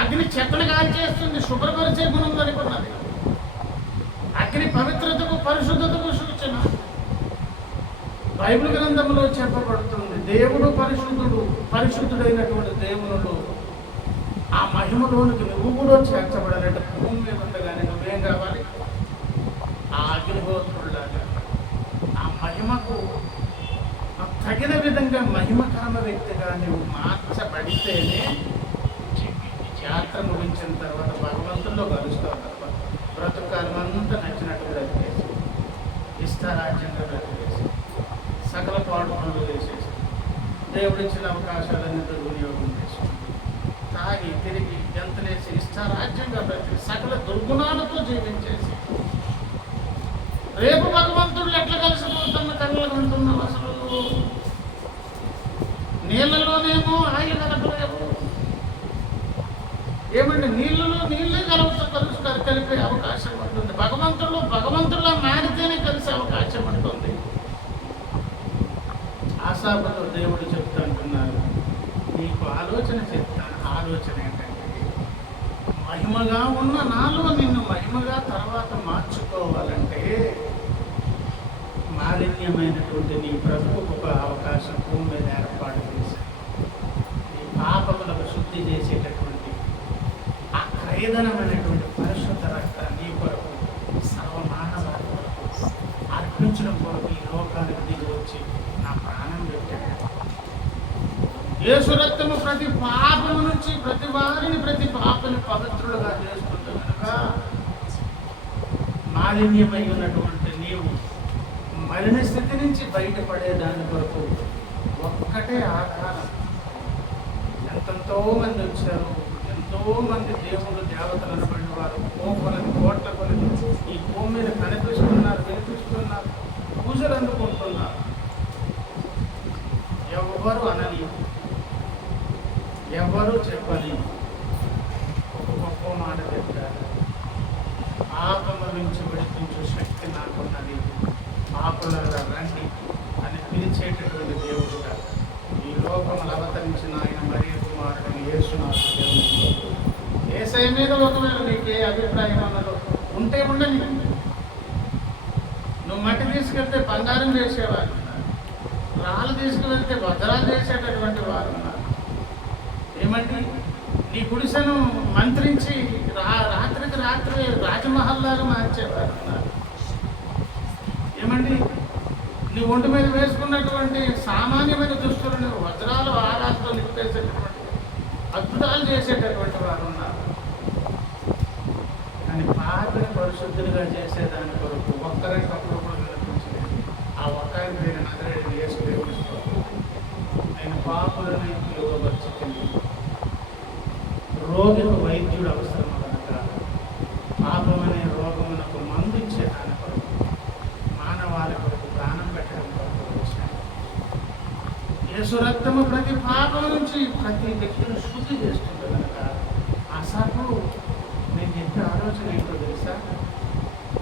అగ్ని చెత్తను కాల్చేస్తుంది, శుభ్రపరిచే గుణం అనుకున్నది. అగ్ని పవిత్రతకు, పరిశుద్ధతకు సూచన. బైబిల్ గ్రంథంలో చెప్పబడుతుంది దేవుడు పరిశుద్ధుడు. పరిశుద్ధుడైనటువంటి దేవునుడు ఆ మహిమలోనికి నువ్వు కూడా చేర్చబడాలంటే భూమి మీద ఉండగానే నువ్వేం కావాలి? ఆ అగ్నిహోత్రుడిలాగా ఆ మహిమకు తగిన విధంగా మహిమకరమ వ్యక్తిగా నువ్వు మార్చబడితేనే యాత్ర ముగించిన తర్వాత భగవంతుల్లో కలుస్తావు. తప్ప బ్రతుకాలం అంతా నచ్చినట్టు బ్రతికేసి, ఇష్టారాజ్యంగా బ్రతికేసి, సకల పాటలు వేసేసి, దేవుడిచ్చిన అవకాశాలన్నీ దుర్వినియోగం చేసుకుంది, తాగి తిరిగి గంతలేసి ఇష్టారాజ్యంగా బ్రతికి సకల దుర్గుణాలతో జీవించేసి రేపు భగవంతుడు ఎట్లా కలిసిపోతున్న కళ్ళకు ఉంటున్నావు? అసలు నీళ్ళలోనేమో ఆయిల్ కలపలేవు. ఏమంటే నీళ్ళలో నీళ్ళే కలిపే అవకాశం ఉంటుంది. భగవంతుల్లో మారితేనే కలిసే అవకాశం ఉంటుంది. ఆశాపతో దేవుడు చెప్తా అంటున్నారు, నీకు ఆలోచన చెప్తాను. ఆలోచన ఏంటంటే మహిమగా ఉన్న నాలో నిన్ను మహిమగా తర్వాత మార్చుకోవాలంటే మాలిన్యమైనటువంటి నీ ప్రభువుకు ఒక అవకాశం భూమి మీద ఏర్పాటు చేసి నీ పాపములకు శుద్ధి చేసేటటువంటి ఆ ఖైదనమైనటువంటి పరిశుద్ధ రక్తాన్ని నీ కొరకు సర్వమానవాళి కొరకు అర్పించడం కొరకు ఈ లోకానికి దిగి వచ్చి నా ప్రాణం పెట్టాడు. యేసు రక్తము ప్రతి పాపము నుంచి ప్రతి వారిని ప్రతి పాపని పవిత్రులుగా చేస్తుంది కనుక మాలిన్యమై ఉన్నటువంటి నీవు మలిన స్థితి నుంచి బయటపడే దాని కొరకు ఒక్కటే ఆధారం. ఎంతో మంది వచ్చారు, ఎంతో మంది దేవుడు దేవతలు అనబడిన వారు కోపలని కోట్ల కొలది ఈ భూమి మీద కనిపిస్తున్నారు, వినిపిస్తున్నారు, పూజలు అందుకుంటున్నారు. ఎవరు అనని, ఎవరు చెప్పని ఒక గొప్ప మాట చెప్పారు. పాపము నుంచి విడిపించే శక్తి నాకున్నది, పాపులారా రండి అని పిలిచేటటువంటి దేవుడుగా ఈ లోకములు అవతరించిన ఆయన మరియ కుమారుడిని యేసునాథ దేవుడు. యేసయ్య మీద ఒకవేళ నీకే అభిప్రాయం అన్నదో ఉంటే ఉండని. నువ్వు మట్టి తీసుకెళ్తే బంగారం చేసేవారు ఉన్నారు, రాళ్ళు తీసుకువెళ్తే వజ్రాలు చేసేటటువంటి వారు ఉన్నారు. ఏమంటే నీ గుడిసెను మంత్రించి రాత్రికి రాత్రి రాజమహల్లాగా మార్చేవారు ఉన్నారు. ఏమండి నీ ఒంటి మీద వేసుకున్నటువంటి సామాన్యమైన దుస్తులను వజ్రాలు ఆరాధనలు నింపేసేటటువంటి అద్భుతాలు చేసేటటువంటి వారు ఉన్నారు. కానీ పాపిని పరిశుద్ధులుగా చేసేదాని కొరకు ఒక్కరికప్పుడు కూడా వినిపించలేదు. ఆ ఒక్కరి పేరు నజరేయుడు యేసు దేవుని స్తోత్రం. నేను పాపులని పిలువబడుచుకుంది. రోగికి వైద్యుడు అవసరం కనుక పాపమనే రోగమునకు మందు ఇచ్చేదాని కొరకు మానవాళి కొరకు ప్రాణం పెట్టడం కొరకు వచ్చాను. యేసు రక్తము ప్రతి పాపం నుంచి ప్రతి వ్యక్తిని శుద్ధి చేస్తుంది కనుక అసలు నేను చెప్పే ఆలోచన ఏంటో తెలుసా?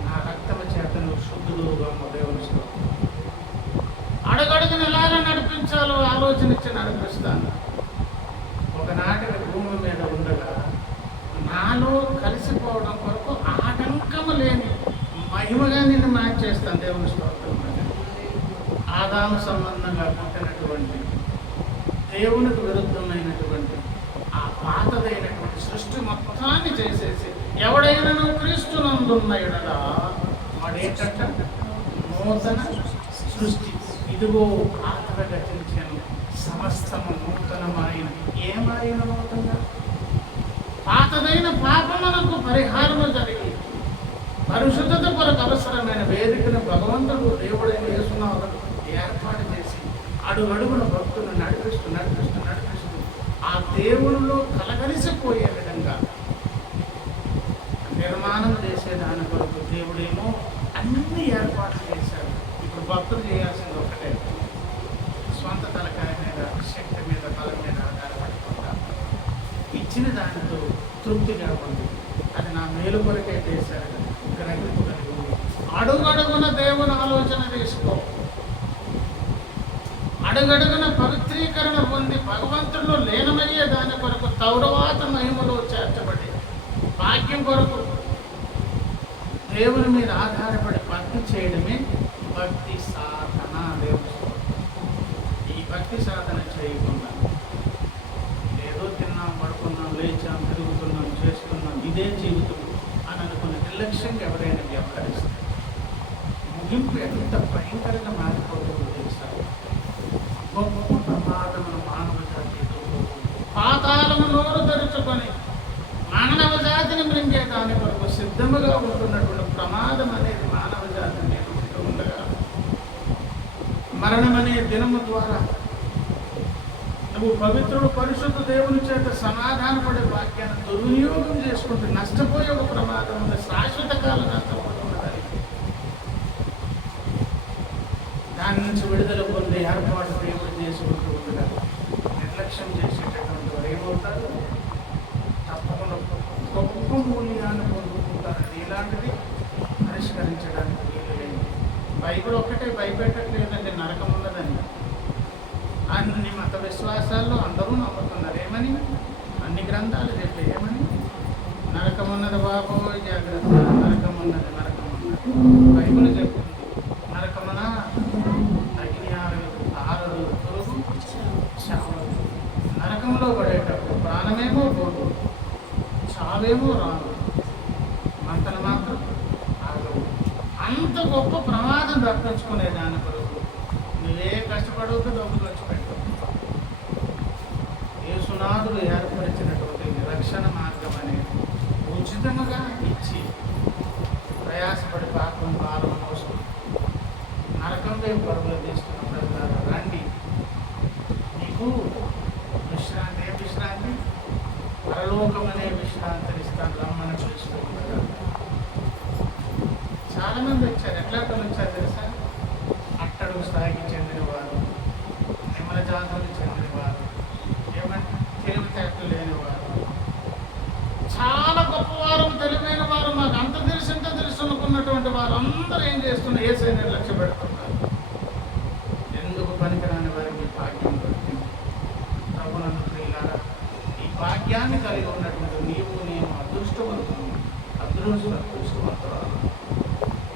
నా రక్తము చేత నువ్వు శుద్ధుడుగా దేవుని అడుగడుగును ఎలాగా నడిపించాలో ఆలోచన ఇచ్చి నడిపిస్తాను. ఒకనాటికి భూమి మీద ఉండగా నాలో కలిసిపోవడం కొరకు ఆటంకము లేని మహిమగా నిన్ను మార్చేస్తాను. దేవుని స్తోత్రం. ఆదాము సంబంధంగా పుట్టినటువంటి దేవునికి విరుద్ధమైనటువంటి ఆ పాతదైనటువంటి సృష్టి మొత్తాన్ని చేసేసి ఎవడైనా క్రీస్తునందున్న ఎడల వాడేటంట నూతన సృష్టి. ఇదిగో పాతగా గతించాను, సమస్తము నూతనమైన. ఏమైన నూతనంగా పాతదైన పాపములకు పరిహారము జరిగి పరిశుద్ధత కొరకు అవసరమైన వేదికను భగవంతుడు దేవుడైన యేసునాథుడు ఏర్పాటు చేసి అడుగడుగున భక్తులను నడిపిస్తూ నడిపిస్తూ నడిపిస్తూ ఆ దేవునిలో కలగలిసిపోయే విధంగా నిర్మాణం చేసేదాని కొరకు దేవుడేమో అన్ని ఏర్పాట్లు చేశాడు. ఇప్పుడు భక్తులు చేయాల్సింది ఒకటే, స్వంత తలకాయ మీద, శక్తి మీద, బలం మీద ఆధారపడకుండా ఇచ్చిన దానితో తృప్తిగా ఉంది. అది నా మేలు కొరకే చేశాడు. గ్రహింపు కలిగి ఉంది. అడుగడుగున దేవుని ఆలోచన తీసుకో. అడుగడుగున పవిత్రీకరణ పొంది భగవంతుడిలో లీనమయ్యే దాని కొరకు తరువాత మహిమలో చేర్చబడి భాగ్యం కొరకు దేవుని మీద ఆధారపడి భక్తి చేయడమే భక్తి సాధన. దేవుని ఈ భక్తి సాధన చేయకుండా ఏదో తిన్నాం, పడుకున్నాం, లేచాం, తిరుగుతున్నాం, చేస్తున్నాం, ఇదే జీవితం అని అనుకుని నిర్లక్ష్యంగా ఎవరైనా వ్యవహరిస్తే ముగింపు ఎంత భయంకరంగా మారిపోతుందో తెలుసా? గొప్ప ప్రమాదమును మానవ జాతి పాతాళము నోరు తెరుచుకొని మానవ జాతిని మృంగే దాని కొరకు సిద్ధముగా ఉంటున్నటువంటి ప్రమాదం అనేది మానవ జాతిని నేర్చుకుంటూ ఉండగా మరణం అనే దినము ద్వారా నువ్వు పవిత్రుడు పరిశుద్ధ దేవుని చేత సమాధానపడే వాక్యాన్ని దుర్వినియోగం చేసుకుంటూ నష్టపోయే ఒక ప్రమాదం ఉంది. శాశ్వత కాలం నష్టపోతున్నదానికి దాని నుంచి విడుదల పొందే ఏర్పాటు దేవుడు చేసుకుంటూ ఉండగా నిర్లక్ష్యం చేసేటటువంటి వారు ఏమవుతారు? తప్పకుండా గొప్ప మూల్యాన్ని పొందుకుంటారని ఇలాంటిది పరిష్కరించడానికి వీలు లేదు. బైబిల్ ఒక్కటే భయపెట్టట్లేదండి, నరకం ఉన్నదని. అన్ని మత విశ్వాసాల్లో అందరూ నమ్ముతున్నారు. ఏమని? అన్ని గ్రంథాలు చెప్పే ఏమని? నరకం ఉన్నది బాబో, జాగ్రత్త, నరకం ఉన్నది, నరకం ఉన్నది. బైబిల్ చెప్తుంది నరకమున అగ్ని ఆరదు, పురుగు చావదు. నరకంలో పడేటప్పుడు ప్రాణమేమో పోదు, చావేమో రాదు, మంటలు మాత్రం ఆగవు. అంత గొప్ప ప్రమాదం తప్పించుకునే దాని కొరకు నువ్వే కష్టపడవద్దు, డబ్బులు వచ్చి పెట్టవు. యేసునాథుడు ఏర్పరిచినటువంటి రక్షణ మార్గం అనేది ఉచితముగా ఇచ్చి ప్రయాసపడి పాపం భారం మోసుకుని నరకం వైపు పరుగులు తీస్తున్న ప్రజలారా రండి, మీకు విశ్రాంతి. ఏ విశ్రాంతి? పరలోకం అనే విశ్రాంతిని ఇస్తాను రమ్మని పిలుస్తూ ఉండగా చాలామంది వచ్చారు. ఎట్లా వచ్చారు తెలుసా? అట్టడుగు స్థాయికి చెందినవారు, నిమ్మల జాతులకు చెందినవారు, ఏమంటే తెలివితేటలు లేనివారు, చాలా గొప్పవారు, తెలివైన వారు, మాకు అంత తెలుసు ఇంత తెలుసు అనుకున్నటువంటి వారు అందరూ ఏం చేస్తున్నారు? యేసుని లక్ష్య పెడుతున్నారు. ఎందుకు పనికిరాని వారికి భాగ్యం దొరికింది. ప్రభునందు ప్రియులారా, ఈ భాగ్యాన్ని కలిగి ఉన్నటువంటి నీవు నేను అదృష్టవంతురాలు.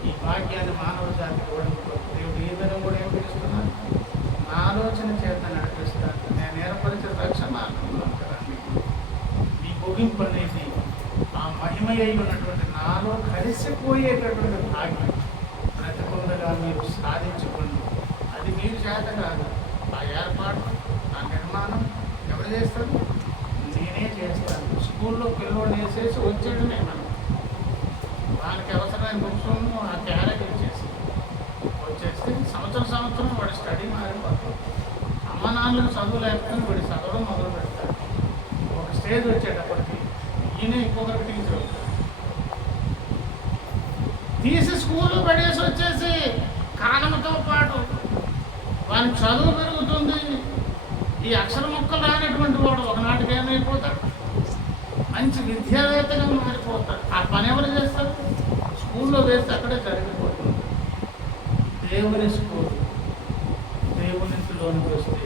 ఈ భాగ్యాన్ని మానవ జాతికి ఇవ్వడంతో దేవుడు ఈ విధంగా కూడా ఏం పిలుస్తున్నారు? నా ఆలోచన చేత నడిపిస్తాను, నేను ఏర్పరిచిన రక్షణ మార్గంలో అంటారండి. మీ ముగింపు అనేది ఆ మహిమ అయి ఉన్నటువంటి నాలో కలిసిపోయేటటువంటి భాగ్యం బ్రతికుండగా మీరు సాధించుకోండి. అది మీరు చేత కాదు. ఆ ఏర్పాటు, ఆ నిర్మాణం ఎవరు చేస్తారు? నేనే చేస్తాను. స్కూల్లో పిల్లలు వేసేసి వచ్చేయడమే మనం. వాళ్ళకి అవసరమైన బుక్స్ ఆ క్యారేజ్ వచ్చేస్తే సంవత్సరం వాడి స్టడీ మారిపోతుంది. అమ్మ నాన్నలకు చదువు లేకపోతే వాడి చదవడం మొదలు పెడతారు. ఒక స్టేజ్ వచ్చేటప్పటికి ఈయన ఇంకొకరికి టీచర్ అవుతారు. తీసి స్కూల్లో పడేసి వచ్చేసి కాలంతో పాటు వాని చదువు పెరుగుతుంది. ఈ అక్షర ముక్కలు రానటువంటి వాడు ఒకనాటికి ఏమైపోతాడు? మంచి విద్యావేత్తగా మారిపోతాడు. ఆ పని ఎవరు చేస్తారు? స్కూల్లో వేస్తే అక్కడే జరిగిపోతుంది. దేవుని స్కూల్, దేవునిలోనికి వస్తే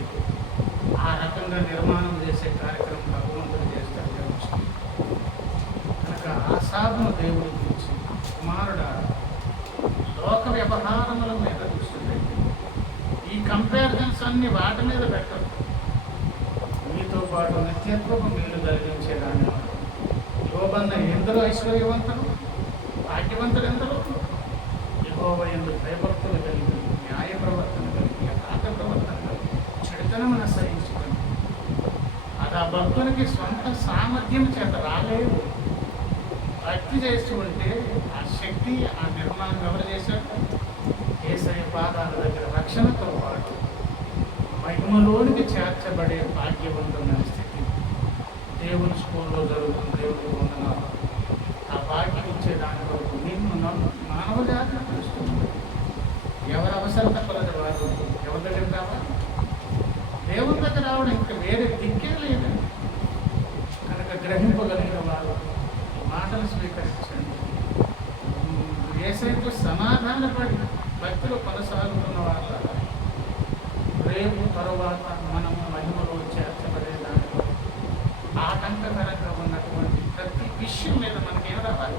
ఆ రకంగా నిర్మాణం చేసే కార్యక్రమం భగవంతుడు చేస్తాడు. కనుక ఆశాభను దేవుడు గురించి కుమారుడ లోక వ్యవహారముల మీద దృష్టి పెట్టి ఈ కంపారిజన్స్ అన్ని వాటి మీద పెట్టరు. మీతో పాటు నిత్యత్వపు మేలు కలిగించేదాన్ని యోబన్న ఎందరో ఐశ్వర్యవంతుడు, భాగ్యవంతుడు ఎందరో యెహోవా యందు భయభక్తులు కలిగి, న్యాయ ప్రవర్తన కలిగి, యథార్థ ప్రవర్తన కలిగి, చెడుతనమును సహించుకొని అది ఆ భక్తునికి సొంత సామర్థ్యం చేత రాలేదు. భక్తి చేస్తూ ఉంటే ఆ శక్తి, ఆ నిర్మాణం ఎవరు చేశారు? యేసయ్య పాదాల దగ్గర రక్షణతో పాటు మహిమలోనికి చేర్చబడే భాగ్యవంతమైన స్థితి దేవుని స్కూల్లో జరుగుతుంది. దేవుడికి వందనాలు. ఆ భాగ్యం ఇచ్చే దాని వరకు నిన్ను నన్ను మానవ జాతిని పిలుస్తుంది. ఎవరి అవసరత కొలది వారు ఎవరి దగ్గర రావాలి? దేవుని దగ్గర రావడం ఇంకా వేరే దిక్కే లేదండి. కనుక గ్రహింపగలిగిన వారు ఈ మాటలు స్వీకరించండి. యేసయ్యకు సమాధానపడి భక్తిలో కొనసాగుతున్న వాళ్ళ రేపు తరువాత మనము మహిమలో చేర్చబడే దానిలో ఆటంకకరంగా ఉన్నటువంటి ప్రతి విషయం మీద మనకేం రావాలి?